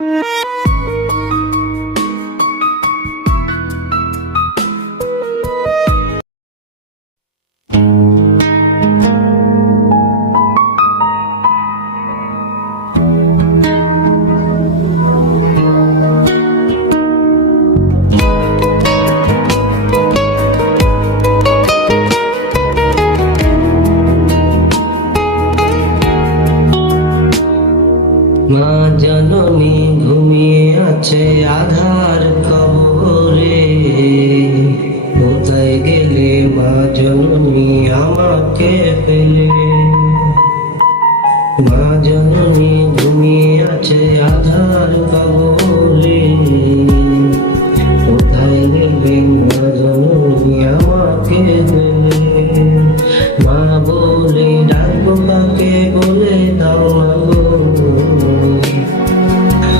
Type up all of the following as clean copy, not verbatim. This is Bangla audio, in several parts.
মা জননী ঘুমিয়ে আছে আধার কবরে, কোথায় গেলে মা জননী আমাকে ফেলে? মা জননী ঘুমিয়ে আছে আধার কবরে, কোথায় গেলে মা জননী আমাকে ফেলে? মা বলে ডাকবো কাকে, বলে দাও মা গো,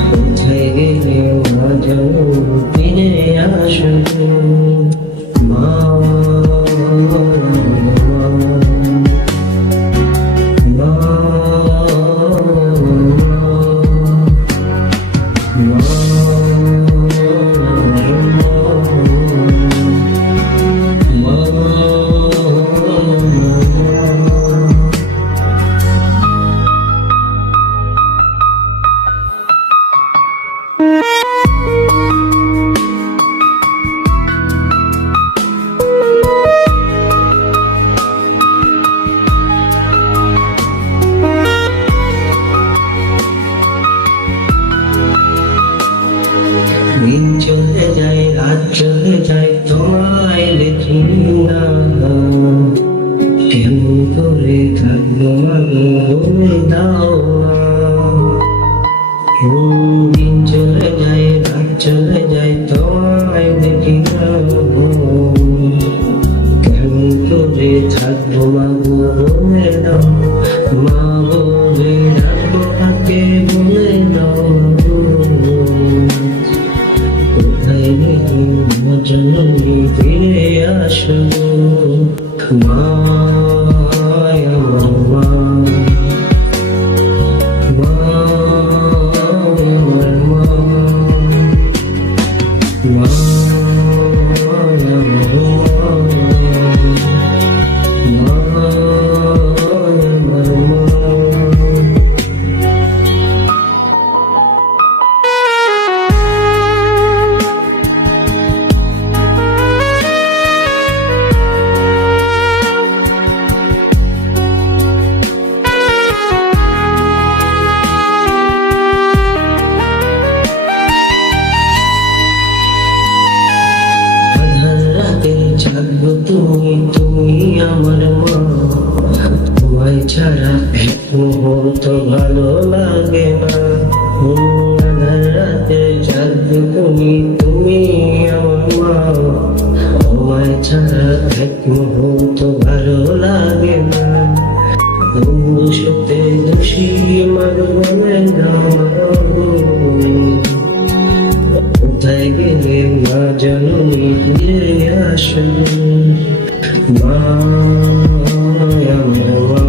কোথায় গেলে মা জননী ফিরে আসবে? মা দিন চলে যায়, রাত চলে যায়, তোমায় দেখি না, কেমন করে থাকবো মা গো, বলে দাও না। দিন চলে যায়, রাত চলে যায়, তোমায় দেখি না, কেমন করে থাকবো মা গো, বলে দাও। মা বলে ডাকবো কাকে, বলে দাও মা জননী ফিরে আসো? মা আমার মা, মা আমার মা, মা আমার মা, মা আমার মা। জাগো তুমি, তুমি আমার মা, তোমায় ছাড়া এক মুহূর্ত ভালো লাগে না। আধার রাতে জাগো তুমি, তুমি আমার মা, তোমায় ছাড়া এক মুহূর্ত ভালো লাগে না। সুতে দোষী মার বলে দাও, কোথায় গেলে মা জননী ফিরে আসো? মা আমার মা।